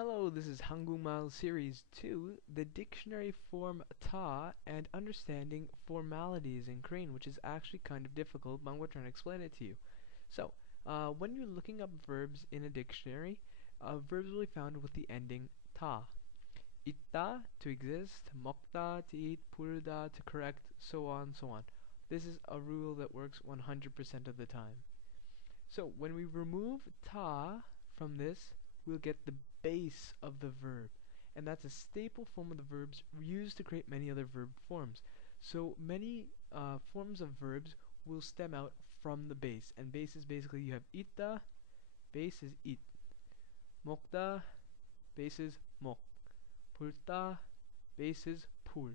Hello, this is 한국말 Series 2, the dictionary form 다 and understanding formalities in Korean, which is actually kind of difficult, but I'm going to try to explain it to you. So, when you're looking up verbs in a dictionary, verbs will be found with the ending 다. 있다, to exist, 먹다, to eat, 부르다, to correct, so on, so on. This is a rule that works 100% of the time. So, when we remove 다 from this, we'll get the base of the verb, and that's a staple form of the verbs used to create many other verb forms. So many forms of verbs will stem out from the base, and base is basically you have 있다, base is eat, 먹다, base is 먹, 불다, base is 불.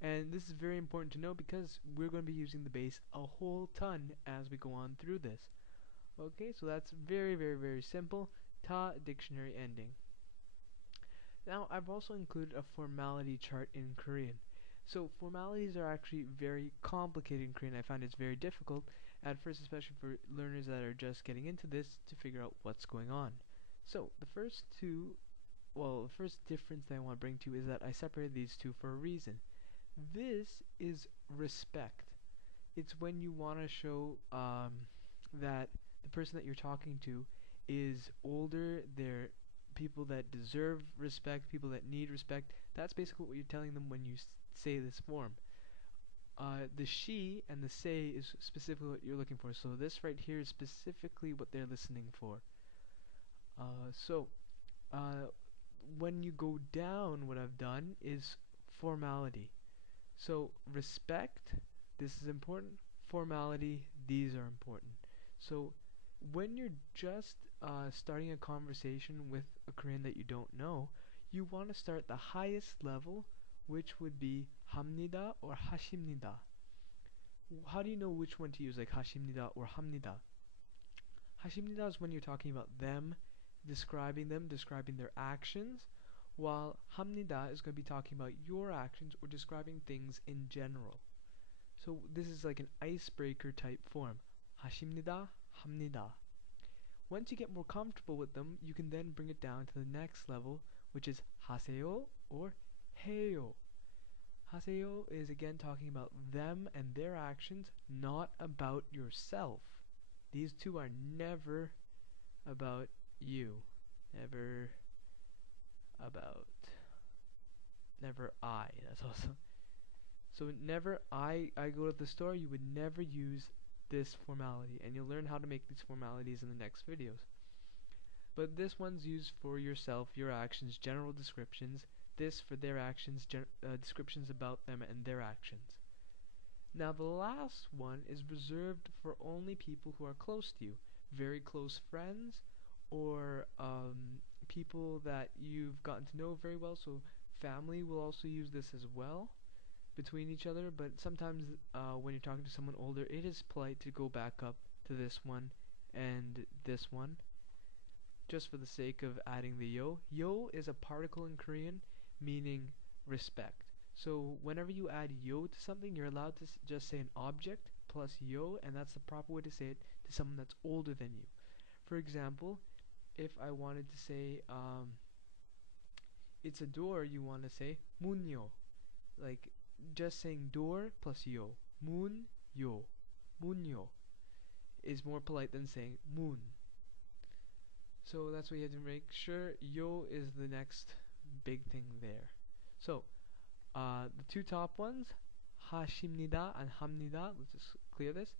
And this is very important to know because we're going to be using the base a whole ton as we go on through this. Okay, so that's very simple. 다 dictionary ending. Now, I've also included a formality chart in Korean. So formalities are actually very complicated in Korean. I find it's very difficult at first, especially for learners that are just getting into this, to figure out what's going on. So the first difference that I want to bring to you is that I separated these two for a reason. This is respect. It's when you want to show that the person that you're talking to is older, they're people that deserve respect, people that need respect. That's basically what you're telling them when you say this form. The she and the say is specifically what you're looking for. So this right here is specifically what they're listening for. When you go down, what I've done is formality. So respect, this is important. Formality, these are important. So when you're just starting a conversation with a Korean that you don't know, you want to start the highest level, which would be 합니다 or 하십니다. How do you know which one to use, like 하십니다 or 합니다? 하십니다 is when you're talking about them, describing their actions, while 합니다 is going to be talking about your actions or describing things in general. So this is like an icebreaker type form. 하십니다, 합니다. Once you get more comfortable with them, you can then bring it down to the next level, which is 하세요 or 해요. 하세요 is again talking about them and their actions, not about yourself. These two are never about you. Never I. That's also. So never I go to the store, you would never use this formality, and you'll learn how to make these formalities in the next videos. But this one's used for yourself, your actions, general descriptions. This for their actions, descriptions about them and their actions. Now the last one is reserved for only people who are close to you, very close friends, or people that you've gotten to know very well. So family will also use this as well between each other, but sometimes when you're talking to someone older, it is polite to go back up to this one and this one, just for the sake of adding the yo. Yo is a particle in Korean meaning respect. So whenever you add yo to something, you're allowed to just say an object plus yo, and that's the proper way to say it to someone that's older than you. For example, if I wanted to say it's a door, you want to say 문요. Like just saying door plus yo. 문요. 문요 is more polite than saying 문. So that's what you have to make sure. Yo is the next big thing there. So the two top ones, 하십니다 and 합니다. Let's just clear this.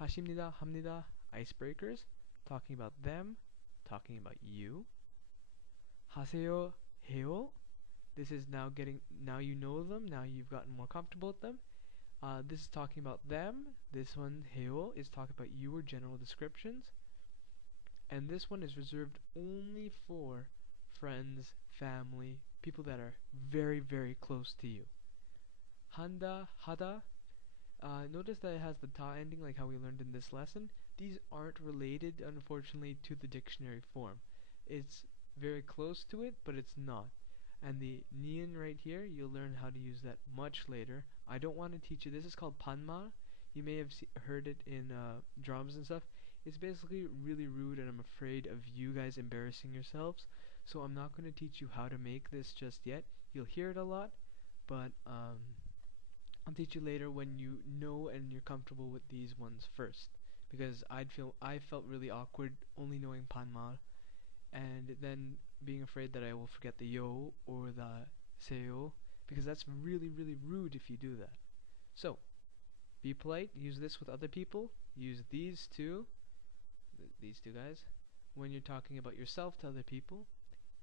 하십니다, 합니다, icebreakers, talking about them, talking about you. 하세요, 해요. This is now you know them, now you've gotten more comfortable with them. This is talking about them. This one, 해요, is talking about you or general descriptions. And this one is reserved only for friends, family, people that are very close to you. 한다, 하다. Notice that it has the ta ending like how we learned in this lesson. These aren't related, unfortunately, to the dictionary form. It's very close to it, but it's not. And the nian right here, you'll learn how to use that much later. I don't want to teach you. This is called panma. You may have heard it in dramas and stuff. It's basically really rude, and I'm afraid of you guys embarrassing yourselves. So I'm not going to teach you how to make this just yet. You'll hear it a lot, but I'll teach you later when you know and you're comfortable with these ones first. Because I felt really awkward only knowing panmal and then being afraid that I will forget the yo or the seo, because that's really really rude if you do that. So be polite, use this with other people, use these two guys when you're talking about yourself to other people,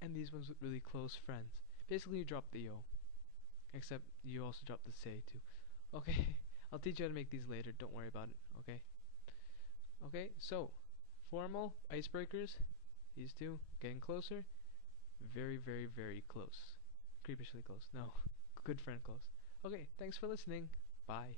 and these ones with really close friends. Basically you drop the yo, except you also drop the say too. Okay, I'll teach you how to make these later, don't worry about it, okay? Okay, so formal icebreakers, these two, getting closer, very, very, very close. Creepishly close. No, good friend close. Okay, thanks for listening. Bye.